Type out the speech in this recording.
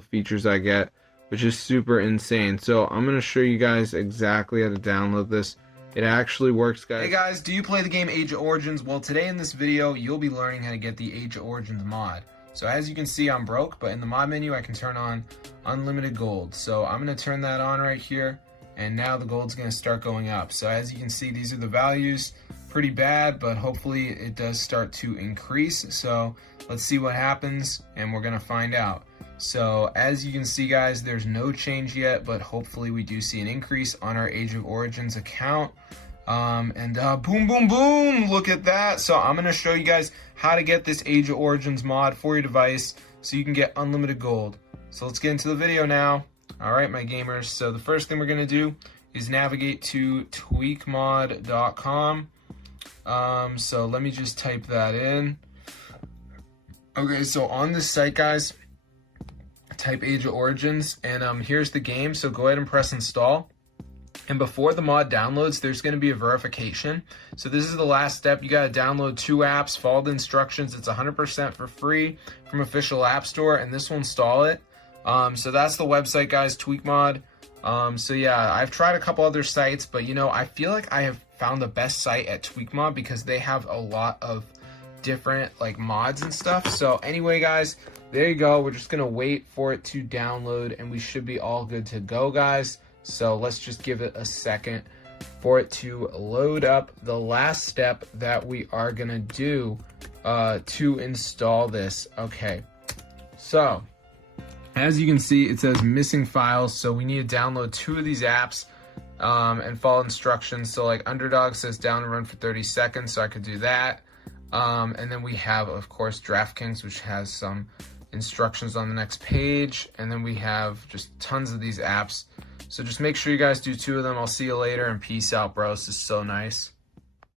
the features I get, which is super insane. So I'm going to show you guys exactly how to download this. It actually works, guys. Hey guys, do you play the game Age of Origins? Well, today in this video, you'll be learning how to get the Age of Origins mod. So as you can see, I'm broke, but in the mod menu, I can turn on unlimited gold. So I'm going to turn that on right here, and now the gold's going to start going up. So as you can see, these are the values. Pretty bad, but hopefully it does start to increase. So let's see what happens, and we're going to find out. So as you can see, guys, there's no change yet, but hopefully we do see an increase on our Age of Origins account. Boom, boom, boom, look at that. So I'm going to show you guys how to get this Age of Origins mod for your device so you can get unlimited gold. So let's get into the video now. All right, my gamers. So the first thing we're going to do is navigate to tweakmod.com. So let me just type that in. Okay, so on this site, guys, type Age of Origins, and here's the game. So go ahead and press install. And before the mod downloads, there's going to be a verification. So this is the last step. You got to download 2 apps, follow the instructions. It's 100% for free from official app store, and this will install it. So that's the website, guys, TweakMod. So yeah, I've tried a couple other sites, but you know, I feel like I have found the best site at TweakMod because they have a lot of different like mods and stuff. So anyway, guys, there you go. We're just gonna wait for it to download, and we should be all good to go, guys. So let's just give it a second for it to load up the last step that we are gonna do to install this. Okay, so as you can see, it says missing files, so we need to download 2 of these apps and follow instructions. So like Underdog says down and run for 30 seconds, so I could do that. And then we have, of course, DraftKings, which has some instructions on the next page. And then we have just tons of these apps. So just make sure you guys do 2 of them. I'll see you later, and peace out, bros. This is so nice.